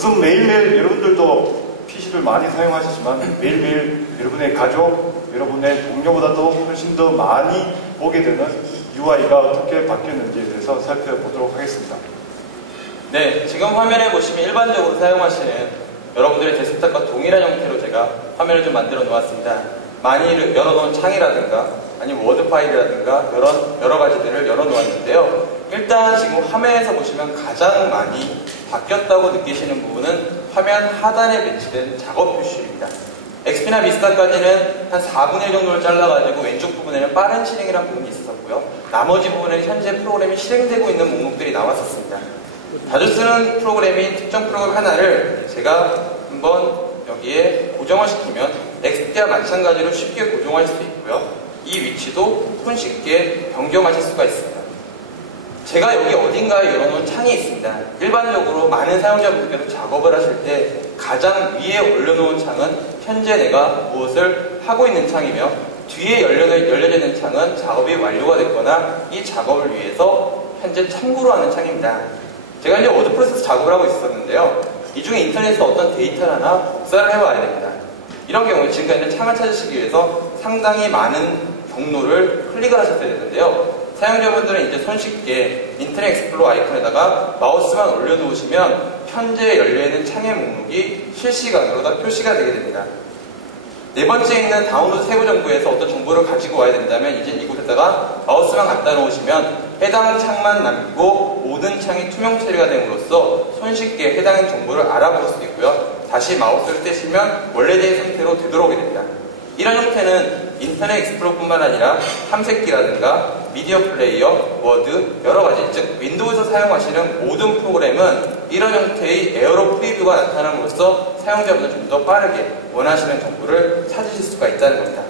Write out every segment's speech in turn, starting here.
우선 매일매일 여러분들도 PC를 많이 사용하시지만 매일매일 여러분의 가족, 여러분의 동료보다도 훨씬 더 많이 보게 되는 UI가 어떻게 바뀌었는지에 대해서 살펴보도록 하겠습니다. 네, 지금 화면에 보시면 일반적으로 사용하시는 여러분들의 데스크탑과 동일한 형태로 제가 화면을 좀 만들어 놓았습니다. 많이 열어놓은 창이라든가 아니면 워드 파일이라든가 여러 가지들을 열어 놓았는데요. 일단 지금 화면에서 보시면 가장 많이 바뀌었다고 느끼시는 부분은 화면 하단에 배치된 작업 표시입니다. XP나 비스타까지는 한 4분의 1 정도를 잘라가지고 왼쪽 부분에는 빠른 실행이라는 부분이 있었고요. 나머지 부분에는 현재 프로그램이 실행되고 있는 목록들이 나왔었습니다. 자주 쓰는 프로그램인 특정 프로그램 하나를 제가 한번 여기에 고정을 시키면 XD와 마찬가지로 쉽게 고정할 수 있고요. 이 위치도 손쉽게 변경하실 수가 있습니다. 제가 여기 어딘가에 열어놓은 창이 있습니다. 일반적으로 많은 사용자분들께서 작업을 하실 때 가장 위에 올려놓은 창은 현재 내가 무엇을 하고 있는 창이며 뒤에 열려져 있는 창은 작업이 완료가 됐거나 이 작업을 위해서 현재 참고로 하는 창입니다. 제가 이제 워드프레스에서 작업을 하고 있었는데요. 이 중에 인터넷에서 어떤 데이터를 하나 복사를 해와야 됩니다. 이런 경우에 지금까지 있는 창을 찾으시기 위해서 상당히 많은 경로를 클릭을 하셨어야 되는데요. 사용자분들은 이제 손쉽게 인터넷 익스플로러 아이콘에다가 마우스만 올려놓으시면 현재 열려있는 창의 목록이 실시간으로 다 표시가 되게 됩니다. 네 번째 있는 다운로드 세부 정보에서 어떤 정보를 가지고 와야 된다면 이제 이곳에다가 마우스만 갖다 놓으시면 해당 창만 남기고 모든 창이 투명 처리가 됨으로써 손쉽게 해당 정보를 알아볼 수 있고요. 다시 마우스를 떼시면 원래대의 상태로 되돌아오게 됩니다. 이런 형태는 인터넷 익스플로러뿐만 아니라 탐색기라든가 미디어 플레이어, 워드, 여러가지, 즉 윈도우에서 사용하시는 모든 프로그램은 이런 형태의 에어로 프리뷰가 나타남으로써 사용자분들 좀 더 빠르게 원하시는 정보를 찾으실 수가 있다는 겁니다.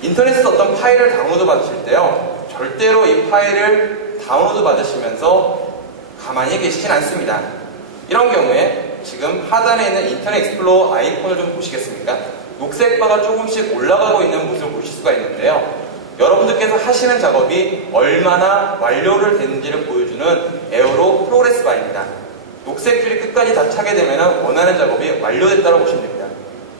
인터넷에서 어떤 파일을 다운로드 받으실 때요, 절대로 이 파일을 다운로드 받으시면서 가만히 계시진 않습니다. 이런 경우에 지금 하단에 있는 인터넷 익스플로러 아이콘을 좀 보시겠습니까? 녹색 바가 조금씩 올라가고 있는 모습을 보실 수가 있는데요. 여러분들께서 하시는 작업이 얼마나 완료를 됐는지를 보여주는 에어로 프로그레스 바입니다. 녹색 줄이 끝까지 다 차게 되면 원하는 작업이 완료됐다고 보시면 됩니다.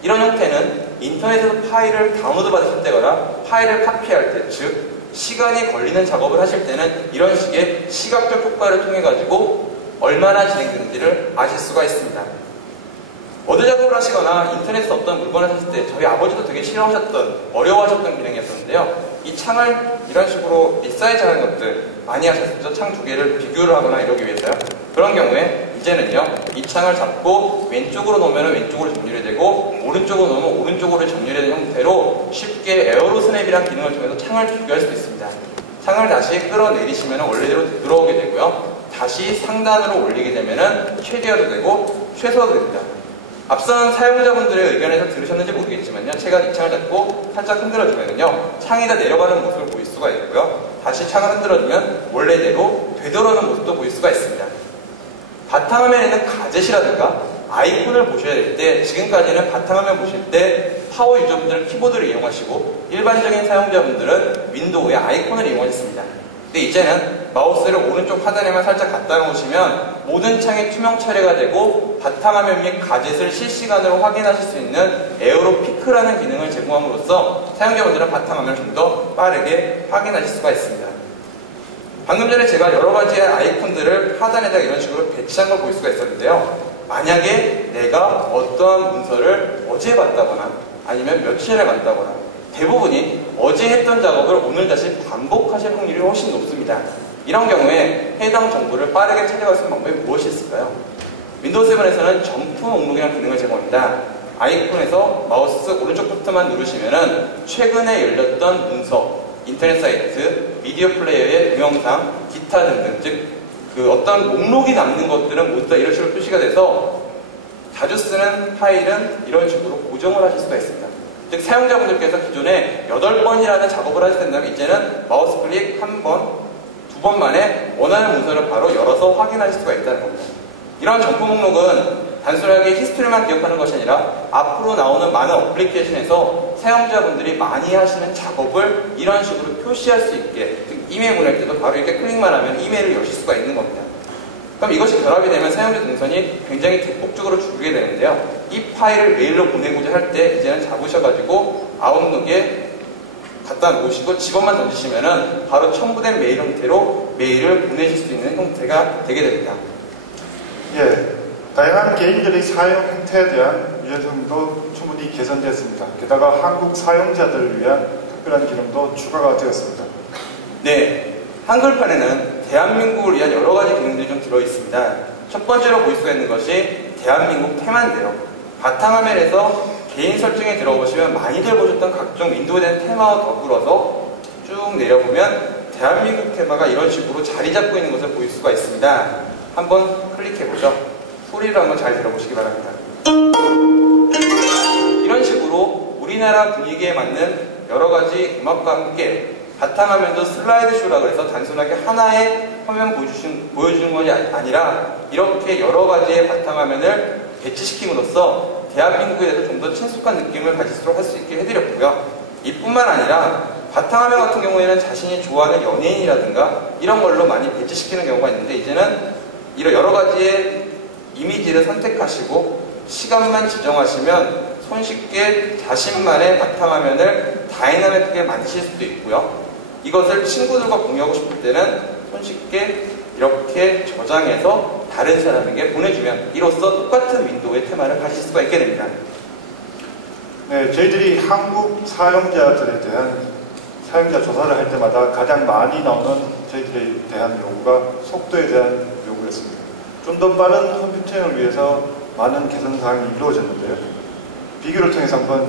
이런 형태는 인터넷에서 파일을 다운로드 받으실 때거나 파일을 카피할 때, 즉 시간이 걸리는 작업을 하실 때는 이런 식의 시각적 효과를 통해 가지고 얼마나 진행되는지를 아실 수가 있습니다. 워드 작업을 하시거나 인터넷에서 어떤 물건을 사실 때 저희 아버지도 되게 싫어하셨던, 어려워하셨던 기능이었었는데요. 이 창을 이런 식으로 리사이즈 하는 것들 많이 하셨었죠. 창 두 개를 비교를 하거나 이러기 위해서요. 그런 경우에 이제는요, 이 창을 잡고 왼쪽으로 놓으면 왼쪽으로 정렬이 되고 오른쪽으로 놓으면 오른쪽으로 정렬이 되는 형태로 쉽게 에어로 스냅이라는 기능을 통해서 창을 비교할 수 있습니다. 창을 다시 끌어내리시면 원래대로 되돌아오게 되고요. 다시 상단으로 올리게 되면 최대화도 되고 최소화도 됩니다. 앞선 사용자분들의 의견에서 들으셨는지 모르겠지만요. 제가 이 창을 잡고 살짝 흔들어주면요, 창이 다 내려가는 모습을 보일 수가 있고요. 다시 창을 흔들어주면 원래대로 되돌아오는 모습도 보일 수가 있습니다. 바탕화면에는 가젯이라든가 아이콘을 보셔야 될 때, 지금까지는 바탕화면 보실 때 파워 유저분들은 키보드를 이용하시고 일반적인 사용자분들은 윈도우의 아이콘을 이용하셨습니다. 근데 이제는 마우스를 오른쪽 하단에만 살짝 갖다 놓으시면 모든 창이 투명 처리가 되고 바탕화면 및 가젯을 실시간으로 확인하실 수 있는 에어로 피크라는 기능을 제공함으로써 사용자분들은 바탕화면을 좀 더 빠르게 확인하실 수가 있습니다. 방금 전에 제가 여러 가지의 아이콘들을 하단에다가 이런 식으로 배치한 걸 볼 수가 있었는데요. 만약에 내가 어떠한 문서를 어제 봤다거나 아니면 며칠에 봤다거나 대부분이 어제 했던 작업을 오늘 다시 반복하실 확률이 훨씬 높습니다. 이런 경우에 해당 정보를 빠르게 찾아갈 수 있는 방법이 무엇이 있을까요? 윈도우 7에서는 점프 목록이라는 기능을 제공합니다. 아이콘에서 마우스 오른쪽 버튼만 누르시면은 최근에 열렸던 문서, 인터넷 사이트, 미디어 플레이어의 동영상, 기타 등등, 즉 그 어떤 목록이 남는 것들은 모두 다 이런 식으로 표시가 돼서 자주 쓰는 파일은 이런 식으로 고정을 하실 수가 있습니다. 즉 사용자분들께서 기존에 8번이라는 작업을 하실 텐데 이제는 마우스 클릭 1번, 2번 만에 원하는 문서를 바로 열어서 확인하실 수가 있다는 겁니다. 이런 점프 목록은 단순하게 히스토리만 기억하는 것이 아니라 앞으로 나오는 많은 어플리케이션에서 사용자분들이 많이 하시는 작업을 이런 식으로 표시할 수 있게, 즉 이메일 보낼 때도 바로 이렇게 클릭만 하면 이메일을 여실 수가 있는 겁니다. 그럼 이것이 결합이 되면 사용자 동선이 굉장히 대폭적으로 줄게 되는데요. 이 파일을 메일로 보내고자 할 때 이제는 잡으셔가지고 아웃룩에 갖다 놓으시고 집어만 던지시면은 바로 첨부된 메일 형태로 메일을 보내실 수 있는 형태가 되게 됩니다. 예, 다양한 개인들의 사용 행태에 대한 유연성도 충분히 개선되었습니다. 게다가 한국 사용자들을 위한 특별한 기능도 추가가 되었습니다. 네, 한글판에는 대한민국을 위한 여러 가지 기능들이 좀 들어있습니다. 첫 번째로 볼 수가 있는 것이 대한민국 테마인데요. 바탕화면에서 개인 설정에 들어보시면 많이들 보셨던 각종 윈도우에 대한 테마와 더불어서 쭉 내려보면 대한민국 테마가 이런 식으로 자리 잡고 있는 것을 볼 수가 있습니다. 한번 클릭해보죠. 소리를 한번 잘 들어보시기 바랍니다. 이런 식으로 우리나라 분위기에 맞는 여러 가지 음악과 함께 바탕화면도 슬라이드 쇼라고 해서 단순하게 하나의 화면 보여주는 것이 아니라 이렇게 여러 가지의 바탕화면을 배치시킴으로써 대한민국에 대해서 좀 더 친숙한 느낌을 가지도록 할 수 있게 해드렸고요. 이뿐만 아니라 바탕화면 같은 경우에는 자신이 좋아하는 연예인이라든가 이런 걸로 많이 배치시키는 경우가 있는데 이제는 이런 여러 가지의 이미지를 선택하시고 시간만 지정하시면 손쉽게 자신만의 바탕화면을 다이나믹하게 만드실 수도 있고요. 이것을 친구들과 공유하고 싶을 때는 손쉽게 이렇게 저장해서 다른 사람에게 보내주면 이로써 똑같은 윈도우의 테마를 가질 수가 있게 됩니다. 네, 저희들이 한국 사용자들에 대한 사용자 조사를 할 때마다 가장 많이 나오는 저희들에 대한 요구가 속도에 대한 요구였습니다. 좀 더 빠른 컴퓨팅을 위해서 많은 개선 사항이 이루어졌는데요. 비교를 통해서 한번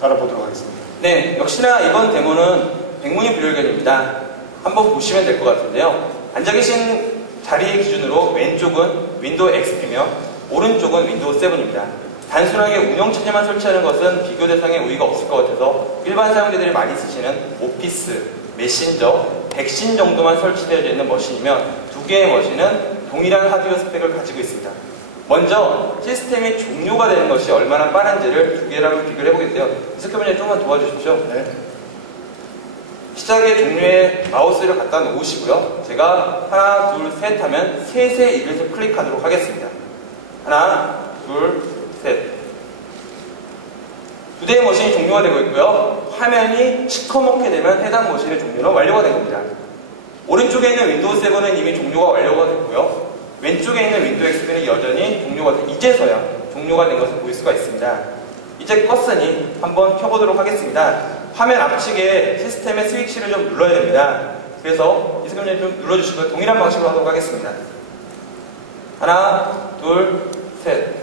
알아보도록 하겠습니다. 네, 역시나 이번 데모는 백문이불여일견입니다. 한번 보시면 될 것 같은데요. 앉아 계신 자리 기준으로 왼쪽은 윈도우 XP며 오른쪽은 윈도우 7입니다. 단순하게 운영체제만 설치하는 것은 비교 대상에 우위가 없을 것 같아서 일반 사용자들이 많이 쓰시는 오피스, 메신저, 백신 정도만 설치되어 있는 머신이며 두 개의 머신은 동일한 하드웨어 스펙을 가지고 있습니다. 먼저 시스템이 종료가 되는 것이 얼마나 빠른지를 두 개를 한번 비교를 해보겠는데요. 이석현님 조금만 도와주십시오. 네. 시작에 종료에 마우스를 갖다 놓으시고요. 제가 하나, 둘, 셋 하면 셋의 입에서 클릭하도록 하겠습니다. 하나, 둘, 셋. 두 대의 머신이 종료가 되고 있고요. 화면이 시커멓게 되면 해당 머신의 종료는 완료가 된 겁니다. 오른쪽에 있는 윈도우 7은 이미 종료가 완료가 됐고요. 왼쪽에 있는 윈도우 XP는 여전히 종료가 된, 이제서야 종료가 된 것을 볼 수가 있습니다. 이제 껐으니 한번 켜보도록 하겠습니다. 화면 앞측에 시스템의 스위치를 좀 눌러야 됩니다. 그래서 이승엽님 좀 눌러주시고요. 동일한 방식으로 하도록 하겠습니다. 하나, 둘, 셋.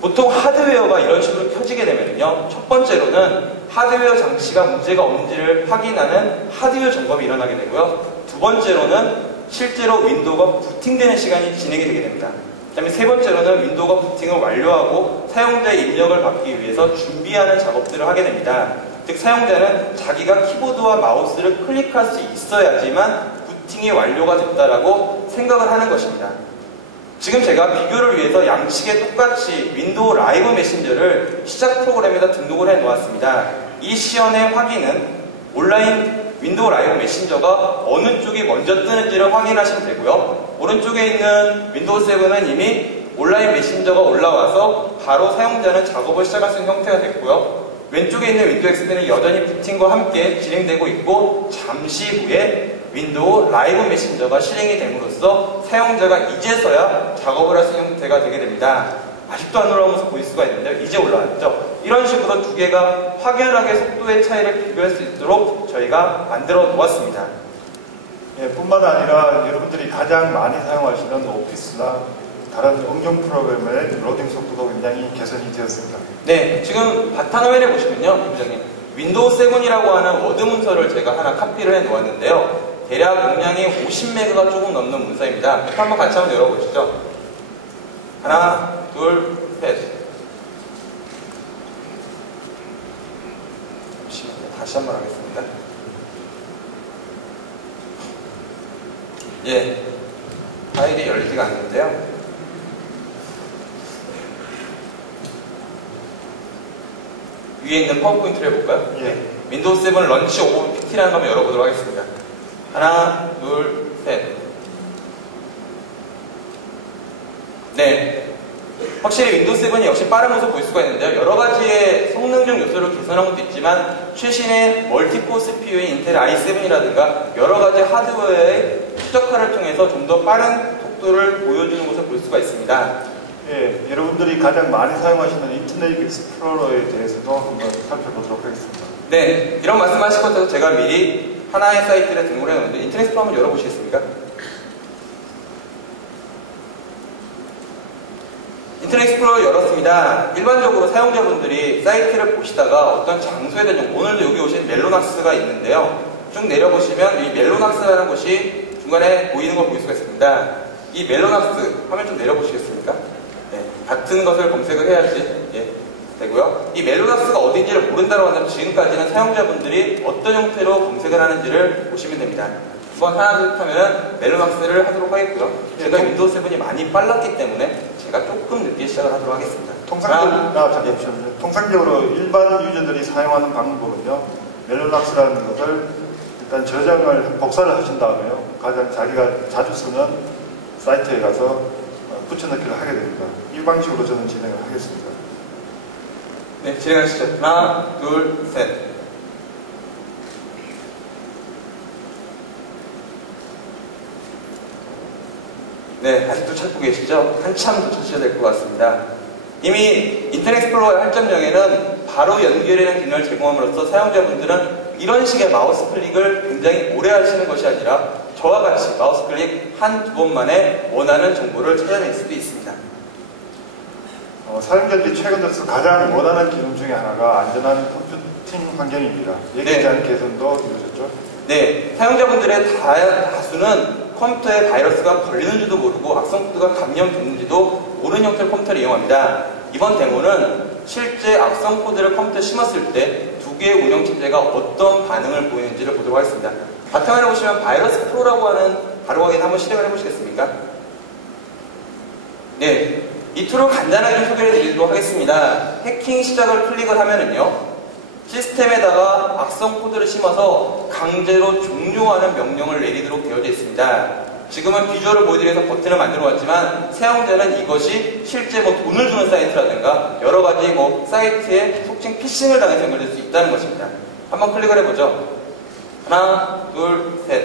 보통 하드웨어가 이런 식으로 켜지게 되면요. 첫 번째로는 하드웨어 장치가 문제가 없는지를 확인하는 하드웨어 점검이 일어나게 되고요. 두 번째로는 실제로 윈도우가 부팅되는 시간이 진행이 되게 됩니다. 그 다음에 세 번째로는 윈도우가 부팅을 완료하고 사용자의 입력을 받기 위해서 준비하는 작업들을 하게 됩니다. 즉 사용자는 자기가 키보드와 마우스를 클릭할 수 있어야지만 부팅이 완료가 됐다라고 생각을 하는 것입니다. 지금 제가 비교를 위해서 양측에 똑같이 윈도우 라이브 메신저를 시작 프로그램에다 등록을 해 놓았습니다. 이 시연의 확인은 온라인 윈도우 라이브 메신저가 어느 쪽이 먼저 뜨는지를 확인하시면 되고요. 오른쪽에 있는 윈도우 7은 이미 온라인 메신저가 올라와서 바로 사용자는 작업을 시작할 수 있는 형태가 됐고요. 왼쪽에 있는 윈도우 XP는 여전히 부팅과 함께 진행되고 있고 잠시 후에 윈도우 라이브 메신저가 실행이 됨으로써 사용자가 이제서야 작업을 할 수 있는 형태가 되게 됩니다. 아직도 안 올라오면서 보일 수가 있는데요. 이제 올라왔죠. 이런 식으로 두 개가 확연하게 속도의 차이를 비교할 수 있도록 저희가 만들어 놓았습니다. 예, 뿐만 아니라 여러분들이 가장 많이 사용하시는 오피스나 다른 응용 프로그램의 로딩 속도도 굉장히 개선이 되었습니다. 네, 지금 바탕화면에 보시면요, 이 부장님 윈도우 7이라고 하는 워드 문서를 제가 하나 카피를 해 놓았는데요. 대략 용량이 50메가가 조금 넘는 문서입니다. 한번 같이 한번 열어보시죠. 하나, 둘, 셋. 잠시만요. 다시 한번 하겠습니다. 예, 파일이 열리지가 않는데요. 위에 있는 파워포인트를 해볼까요? 예. 윈도우 7 런치 오버 PT라는 거 한번 열어보도록 하겠습니다. 하나, 둘, 셋. 네. 확실히 윈도우 7이 역시 빠른 모습 볼 수가 있는데요. 여러 가지의 성능적 요소를 개선한 것도 있지만 최신의 멀티코어 CPU인 인텔 i7이라든가 여러 가지 하드웨어의 최적화를 통해서 좀 더 빠른 속도를 보여주는 것을 볼 수가 있습니다. 예, 여러분들이 가장 많이 사용하시는 인터넷 익스플로러에 대해서도 한번 살펴보도록 하겠습니다. 네, 이런 말씀하실 것 같아서 제가 미리 하나의 사이트를 등록을 해놓는데 인터넷 익스플로러 한번 열어보시겠습니까? 인터넷 익스플로러 열었습니다. 일반적으로 사용자분들이 사이트를 보시다가 어떤 장소에 대한 오늘도 여기 오신 멜로낙스가 있는데요. 쭉 내려보시면 이 멜로낙스라는 곳이 중간에 보이는 걸 볼 수가 있습니다. 이 멜로낙스 화면 좀 내려보시겠습니까? 네, 같은 것을 검색을 해야지 되고요. 이 멜로낙스가 어딘지를 모른다고 한다면 지금까지는 사용자분들이 어떤 형태로 검색을 하는지를 보시면 됩니다. 이번 하나 둘 하면 멜로낙스를 하도록 하겠고요. 제가 윈도우 7이 많이 빨랐기 때문에 제가 조금 늦게 시작을 하도록 하겠습니다. 통상적으로 일반 유저들이 사용하는 방법은요, 멜로낙스라는 것을 일단 저장을 복사를 하신 다음에요, 가장 자기가 자주 쓰는 사이트에 가서 붙여넣기를 하게 됩니다. 이 방식으로 저는 진행을 하겠습니다. 네, 진행하시죠. 하나, 둘, 셋. 네, 아직도 찾고 계시죠? 한참 더 찾으셔야 될 것 같습니다. 이미 인터넷 익스플로러 1.0에는 바로 연결되는 기능을 제공함으로써 사용자분들은 이런 식의 마우스 클릭을 굉장히 오래 하시는 것이 아니라 저와 같이 마우스 클릭 한두 번 만에 원하는 정보를 찾아낼 수도 있습니다. 사용자들이 최근 들어서 가장 원하는 기능 중에 하나가 안전한 컴퓨팅 환경입니다. 예기치 않은 개선도 이루어졌죠? 네, 사용자분들의 다수는 컴퓨터에 바이러스가 걸리는지도 모르고 악성 코드가 감염됐는지도 모르는 형태의 컴퓨터를 이용합니다. 이번 데모는 실제 악성 코드를 컴퓨터에 심었을 때 두 개의 운영체제가 어떤 반응을 보이는지를 보도록 하겠습니다. 바탕화면에 보시면 바이러스 프로라고 하는 바로 확인 한번 실행을 해보시겠습니까? 네, 이 툴을 간단하게 좀 소개해 드리도록 하겠습니다. 해킹 시작을 클릭을 하면은요, 시스템에다가 악성 코드를 심어서 강제로 종료하는 명령을 내리도록 되어져 있습니다. 지금은 비주얼을 보여드리기 위해서 버튼을 만들어 왔지만 사용자는 이것이 실제 돈을 주는 사이트라든가 여러 가지 사이트에 속칭 피싱을 당해서 연결될 수 있다는 것입니다. 한번 클릭을 해보죠. 하나, 둘, 셋.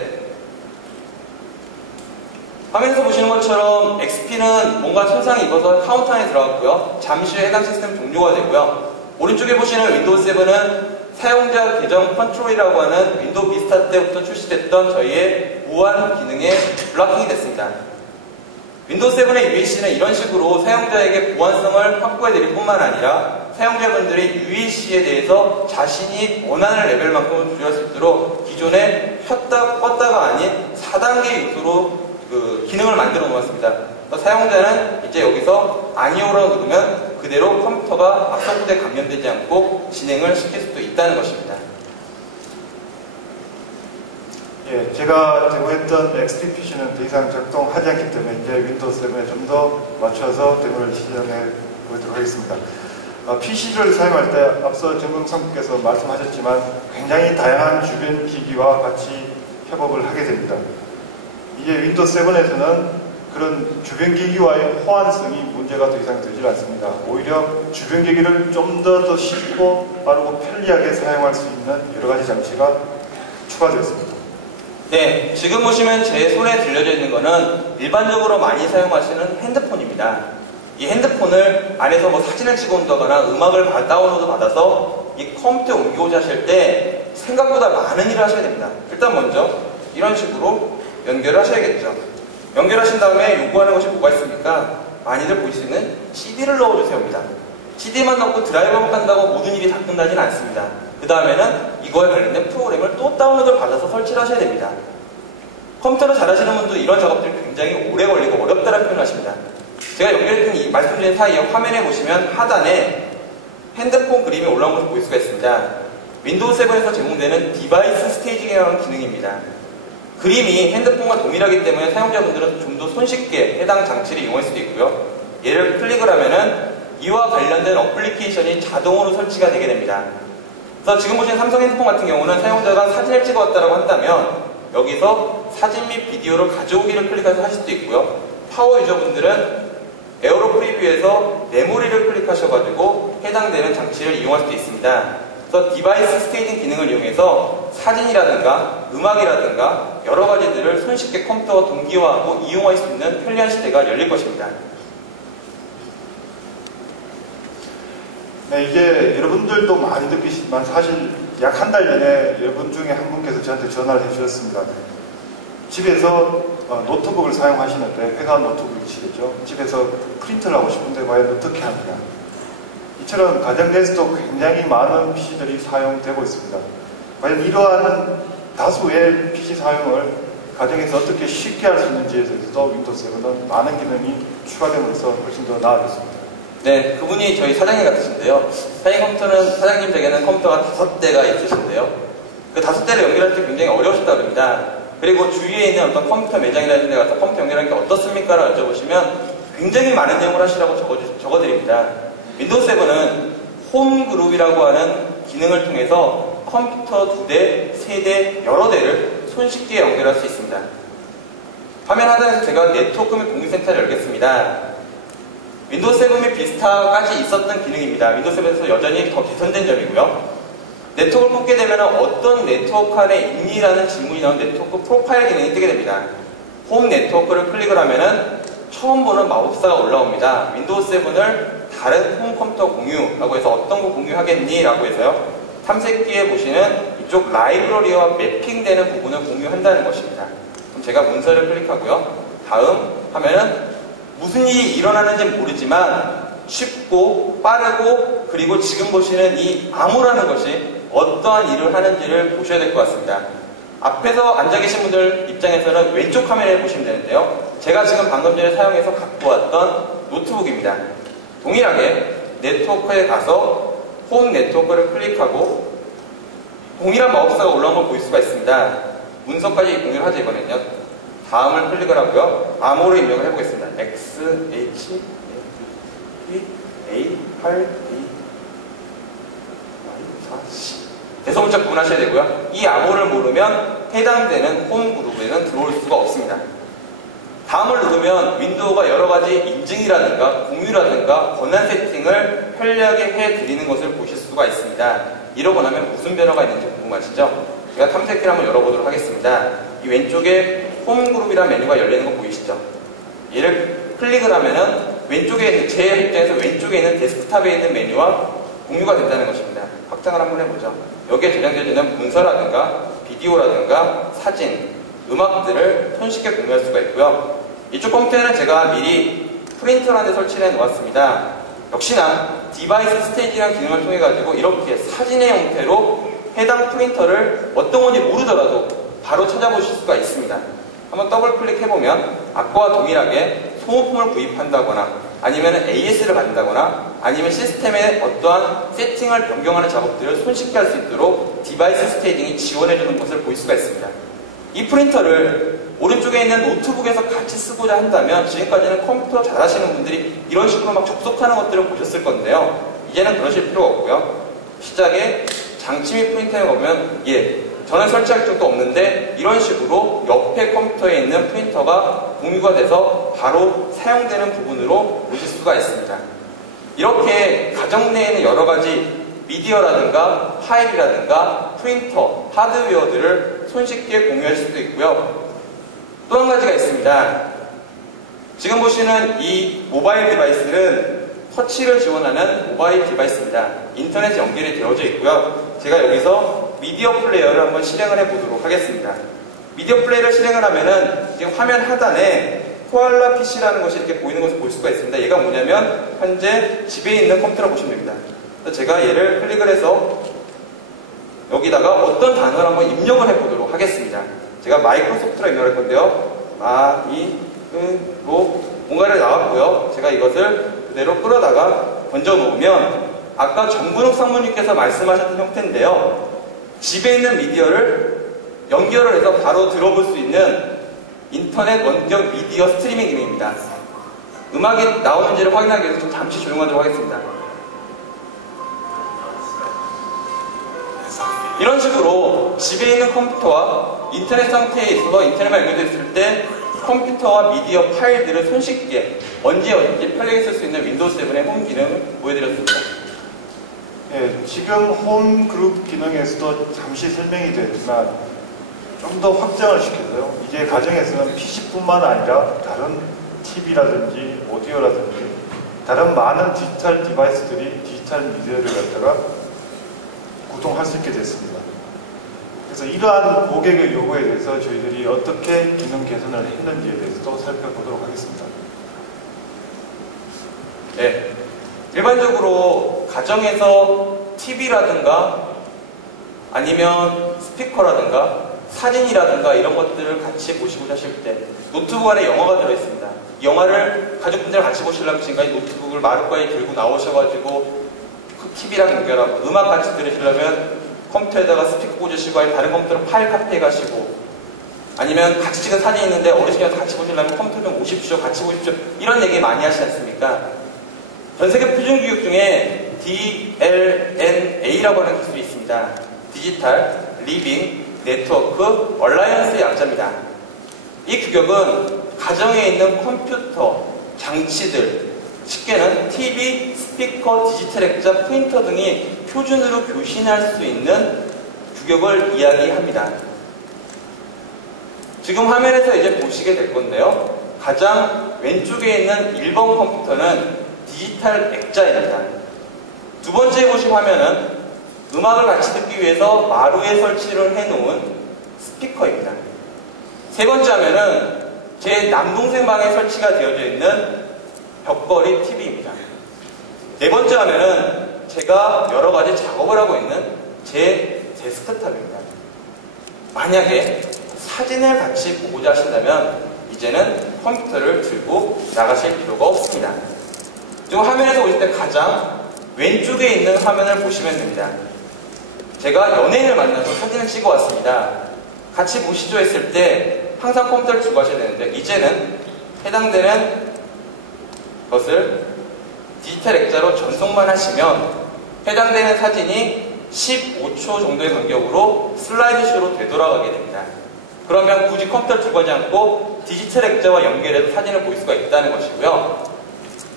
화면에서 보시는 것처럼 XP는 뭔가 손상이 입어서 카운터 안에 들어갔고요. 잠시 후에 해당 시스템 종료가 되고요. 오른쪽에 보시는 윈도우 7은 사용자 계정 컨트롤이라고 하는 윈도우 비스타 때부터 출시됐던 저희의 무한 기능에 블락킹이 됐습니다. 윈도우 7의 UEC는 이런 식으로 사용자에게 보안성을 확보해 드릴 뿐만 아니라 사용자분들이 UEC에 대해서 자신이 원하는 레벨만큼을 조절할 수 있도록 기존에 켰다 껐다가 아닌 4단계 요소로 기능을 만들어 놓았습니다. 사용자는 이제 여기서 아니오라고 누르면 그대로 컴퓨터가 악성 코드에 감염되지 않고 진행을 시킬 수도 있다는 것입니다. 예, 제가 데모했던 XT PC는 더 이상 작동하지 않기 때문에 이제 윈도우 7에 좀 더 맞춰서 데모를 시전해 보도록 하겠습니다. PC를 사용할 때 앞서 정금성께서 말씀하셨지만 굉장히 다양한 주변 기기와 같이 협업을 하게 됩니다. 이제 윈도우 7에서는 그런 주변 기기와의 호환성이 문제가 더 이상 되질 않습니다. 오히려 주변 기기를 좀 더 쉽고 빠르고 편리하게 사용할 수 있는 여러 가지 장치가 추가되었습니다. 네, 지금 보시면 제 손에 들려져 있는 것은 일반적으로 많이 사용하시는 핸드폰입니다. 이 핸드폰을 안에서 사진을 찍어 온다거나 음악을 다운로드 받아서 이 컴퓨터에 옮기고자 하실 때 생각보다 많은 일을 하셔야 됩니다. 일단 먼저 이런 식으로 연결을 하셔야겠죠. 연결하신 다음에 요구하는 것이 뭐가 있습니까? 많이들 보실 수 있는 CD를 넣어주세요 입니다. CD만 넣고 드라이버만 간다고 모든 일이 다 끝나진 않습니다. 그 다음에는 이거에 관련된 프로그램을 또 다운로드를 받아서 설치를 하셔야 됩니다. 컴퓨터를 잘하시는 분도 이런 작업들이 굉장히 오래 걸리고 어렵다는 표현을 하십니다. 제가 연결했던 말씀드린 사이에 화면에 보시면 하단에 핸드폰 그림이 올라온 것을 볼 수가 있습니다. 윈도우 7에서 제공되는 디바이스 스테이징이라는 기능입니다. 그림이 핸드폰과 동일하기 때문에 사용자분들은 좀 더 손쉽게 해당 장치를 이용할 수도 있고요. 얘를 클릭을 하면은 이와 관련된 어플리케이션이 자동으로 설치가 되게 됩니다. 그래서 지금 보시는 삼성 핸드폰 같은 경우는 사용자가 사진을 찍어왔다고 한다면 여기서 사진 및 비디오를 가져오기를 클릭해서 하실 수도 있고요. 파워 유저분들은 에어로 프리뷰에서 메모리를 클릭하셔가지고 해당되는 장치를 이용할 수도 있습니다. 그래서 디바이스 스테이징 기능을 이용해서 사진이라든가 음악이라든가 여러 가지들을 손쉽게 컴퓨터와 동기화하고 이용할 수 있는 편리한 시대가 열릴 것입니다. 네, 이게 여러분들도 많이 느끼시지만 사실 약 한 달 전에 여러분 중에 한 분께서 저한테 전화를 해주셨습니다. 집에서 노트북을 사용하시는데 회사 노트북이시겠죠. 집에서 프린트를 하고 싶은데 과연 어떻게 하느냐. 이처럼 가정 내에서도 굉장히 많은 PC들이 사용되고 있습니다. 과연 이러한 다수의 PC 사용을 가정에서 어떻게 쉽게 할 수 있는지에 대해서도 윈도우 7은 많은 기능이 추가됨으로써 훨씬 더 나아졌습니다. 네, 그분이 저희 사장님 같으신데요. 사장님 댁에는 컴퓨터가 5대가 있으신데요. 그 5대를 연결할 때 굉장히 어려우셨다고 합니다. 그리고 주위에 있는 어떤 컴퓨터 매장이라는 데 가서 컴퓨터 연결하는 게 어떻습니까? 라고 여쭤보시면 굉장히 많은 내용을 하시라고 적어드립니다. 윈도우 7은 홈 그룹이라고 하는 기능을 통해서 컴퓨터 2대, 3대, 여러 대를 손쉽게 연결할 수 있습니다. 화면 하단에서 제가 네트워크 및 공유센터를 열겠습니다. 윈도우 7 및 비스타까지 있었던 기능입니다. 윈도우 7에서 여전히 더 개선된 점이고요. 네트워크를 뽑게 되면 어떤 네트워크 안에 있니라는 질문이 나온 네트워크 프로파일 기능이 뜨게 됩니다. 홈 네트워크를 클릭을 하면은 처음 보는 마법사가 올라옵니다. 윈도우 7을 다른 홈 컴퓨터 공유라고 해서 어떤 거 공유하겠니? 라고 해서요. 탐색기에 보시는 이쪽 라이브러리와 매핑되는 부분을 공유한다는 것입니다. 그럼 제가 문서를 클릭하고요. 다음 하면은 무슨 일이 일어나는지 모르지만 쉽고 빠르고 그리고 지금 보시는 이 암호라는 것이 어떠한 일을 하는지를 보셔야 될 것 같습니다. 앞에서 앉아 계신 분들 입장에서는 왼쪽 화면을 보시면 되는데요. 제가 지금 방금 전에 사용해서 갖고 왔던 노트북입니다. 동일하게 네트워크에 가서 홈 네트워크를 클릭하고 동일한 마법사가 올라온 걸 볼 수가 있습니다. 문서까지 공유를 하죠. 이번에는요. 다음을 클릭을 하고요. 암호로 입력을 해보겠습니다. X, H, A, 8, D, Y, 4, C. 대소문자 구분하셔야 되고요. 이 암호를 모르면 해당되는 홈 그룹에는 들어올 수가 없습니다. 다음을 누르면 윈도우가 여러 가지 인증이라든가 공유라든가 권한 세팅을 편리하게 해드리는 것을 보실 수가 있습니다. 이러고 나면 무슨 변화가 있는지 궁금하시죠? 제가 탐색기를 한번 열어보도록 하겠습니다. 이 왼쪽에 홈 그룹이라는 메뉴가 열리는 거 보이시죠? 얘를 클릭을 하면은 왼쪽에, 제 입장에서 왼쪽에 있는 데스크탑에 있는 메뉴와 공유가 된다는 것입니다. 확장을 한번 해보죠. 여기에 저장되어지는 문서라든가 비디오라든가 사진, 음악들을 손쉽게 공유할 수가 있고요. 이쪽 컴퓨터에는 제가 미리 프린터라는 데 설치를 해 놓았습니다. 역시나 디바이스 스테이지라는 기능을 통해 가지고 이렇게 사진의 형태로 해당 프린터를 어떤 건지 모르더라도 바로 찾아보실 수가 있습니다. 한번 더블 클릭해보면 아까와 동일하게 소모품을 구입한다거나 아니면 AS를 받는다거나 아니면 시스템의 어떠한 세팅을 변경하는 작업들을 손쉽게 할 수 있도록 디바이스 스테이징이 지원해주는 것을 볼 수가 있습니다. 이 프린터를 오른쪽에 있는 노트북에서 같이 쓰고자 한다면 지금까지는 컴퓨터 잘하시는 분들이 이런 식으로 막 접속하는 것들을 보셨을 건데요. 이제는 그러실 필요가 없고요. 시작에 장치 및 프린터에 보면 저는 설치할 적도 없는데 이런 식으로 옆에 컴퓨터에 있는 프린터가 공유가 돼서 바로 사용되는 부분으로 보실 수가 있습니다. 이렇게 가정 내에는 여러 가지 미디어라든가 파일이라든가 프린터, 하드웨어들을 손쉽게 공유할 수도 있고요. 또 한 가지가 있습니다. 지금 보시는 이 모바일 디바이스는 터치를 지원하는 모바일 디바이스입니다. 인터넷에 연결이 되어져 있고요. 제가 여기서 미디어 플레이어를 한번 실행을 해보도록 하겠습니다. 미디어 플레이어를 실행을 하면은 지금 화면 하단에 코알라 PC라는 것이 이렇게 보이는 것을 볼 수가 있습니다. 얘가 뭐냐면 현재 집에 있는 컴퓨터라고 보시면 됩니다. 그래서 제가 얘를 클릭을 해서 여기다가 어떤 단어를 한번 입력을 해보도록 하겠습니다. 제가 마이크로소프트로 입력할 건데요. 뭔가를 나왔고요. 제가 이것을 그대로 끌어다가 던져 놓으면 아까 정근욱 상무님께서 말씀하셨던 형태인데요. 집에 있는 미디어를 연결을 해서 바로 들어볼 수 있는 인터넷 원격 미디어 스트리밍 기능입니다. 음악이 나오는지를 확인하기 위해서 좀 잠시 조용하도록 하겠습니다. 이런 식으로 집에 있는 컴퓨터와 인터넷 상태에 있어서 인터넷만 연결되어 있을 때 컴퓨터와 미디어 파일들을 손쉽게 언제 어디든지 편리하게 쓸 수 있는 윈도우 7의 홈 기능을 보여드렸습니다. 예, 지금 홈 그룹 기능에서도 잠시 설명이 됐지만 좀 더 확장을 시켜서요. 이제 가정에서는 PC뿐만 아니라 다른 TV라든지 오디오라든지 다른 많은 디지털 디바이스들이 디지털 미디어를 갖다가 구동할 수 있게 됐습니다. 그래서 이러한 고객의 요구에 대해서 저희들이 어떻게 기능 개선을 했는지에 대해서도 살펴보도록 하겠습니다. 네, 일반적으로 가정에서 TV라든가 아니면 스피커라든가 사진이라든가 이런 것들을 같이 보시고자 하실 때 노트북 안에 영화가 들어있습니다. 이 영화를 가족분들과 같이 보시려면 지금까지 노트북을 마루까지 들고 나오셔가지고 TV랑 연결하고 음악 같이 들으시려면 컴퓨터에다가 스피커 꽂으시고 아니면 다른 컴퓨터로 파일 카피해 가시고 아니면 같이 찍은 사진이 있는데 어르신이랑 같이 보시려면 컴퓨터 좀 오십시오, 같이 보십시오 이런 얘기 많이 하시지 않습니까? 전 세계 표준교육 중에 DLNA라고 하는 기술이 있습니다. 디지털 리빙 네트워크 얼라이언스의 약자입니다. 이 규격은 가정에 있는 컴퓨터, 장치들, 쉽게는 TV, 스피커, 디지털 액자, 프린터 등이 표준으로 교신할 수 있는 규격을 이야기합니다. 지금 화면에서 이제 보시게 될 건데요. 가장 왼쪽에 있는 1번 컴퓨터는 디지털 액자입니다. 두 번째 보신 화면은 음악을 같이 듣기 위해서 마루에 설치를 해놓은 스피커입니다. 세 번째 화면은 제 남동생 방에 설치가 되어져 있는 벽걸이 TV입니다. 네 번째 화면은 제가 여러 가지 작업을 하고 있는 제 데스크탑입니다. 만약에 사진을 같이 보고자 하신다면 이제는 컴퓨터를 들고 나가실 필요가 없습니다. 지금 화면에서 보실 때 가장 왼쪽에 있는 화면을 보시면 됩니다. 제가 연예인을 만나서 사진을 찍어 왔습니다. 같이 보시죠 했을 때 항상 컴퓨터를 들고 가셔야 되는데 이제는 해당되는 것을 디지털 액자로 전송만 하시면 해당되는 사진이 15초 정도의 간격으로 슬라이드쇼로 되돌아가게 됩니다. 그러면 굳이 컴퓨터를 들고 가지 않고 디지털 액자와 연결해서 사진을 볼 수가 있다는 것이고요.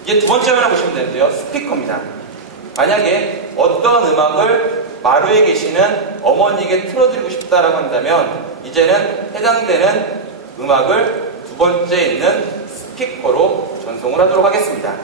이제 두 번째 화면을 보시면 되는데요. 스피커입니다. 만약에 어떤 음악을 마루에 계시는 어머니에게 틀어드리고 싶다라고 한다면 이제는 해당되는 음악을 두 번째 있는 스피커로 전송을 하도록 하겠습니다.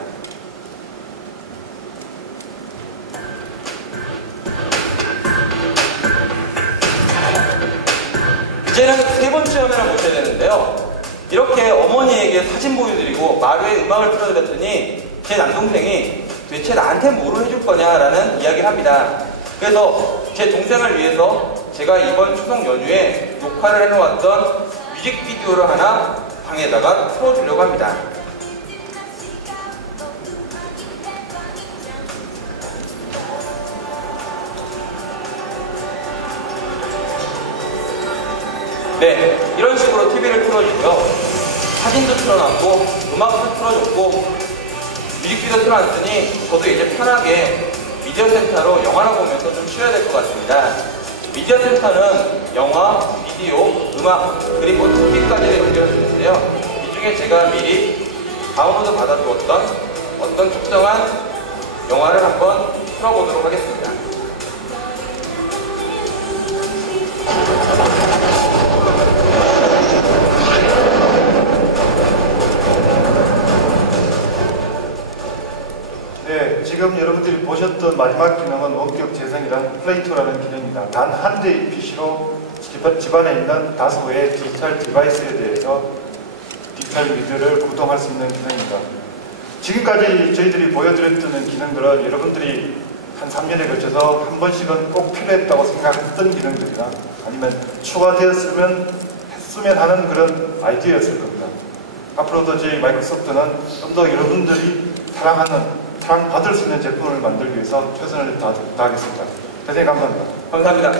이제는 세 번째 화면을 보셔야 되는데요. 이렇게 어머니에게 사진 보여드리고 마루에 음악을 틀어드렸더니 제 남동생이 도대체 나한테 뭐를 해줄 거냐라는 이야기를 합니다. 그래서 제 동생을 위해서 제가 이번 추석 연휴에 녹화를 해놓았던 뮤직비디오를 하나 방에다가 틀어주려고 합니다. 네, 이런 식으로 TV를 틀어주고요. 사진도 틀어놨고 음악도 틀어줬고 뮤직비디오 틀어놨으니 저도 이제 편하게 미디어 센터로 영화나 보면서 좀 쉬어야 될 것 같습니다. 미디어 센터는 영화, 비디오, 음악, 그리고 TV까지 연결해주는데요. 이 중에 제가 미리 다운로드 받아두었던 어떤 특정한 영화를 한번 틀어보도록 하겠습니다. 네, 지금 여러분들이 보셨던 마지막 기능은 원격 재생이란 플레이2라는 기능입니다. 단 한 대의 PC로 집안에 있는 다수의 디지털 디바이스에 대해서 디지털 미디어를 구동할 수 있는 기능입니다. 지금까지 저희들이 보여드렸던 기능들은 여러분들이 한 3년에 걸쳐서 한 번씩은 꼭 필요했다고 생각했던 기능들이나 아니면 추가되었으면 했으면 하는 그런 아이디어였을 겁니다. 앞으로도 저희 마이크로소프트는 좀 더 여러분들이 사랑받을 수 있는 제품을 만들기 위해서 최선을 다하겠습니다. 대단히 감사합니다. 감사합니다.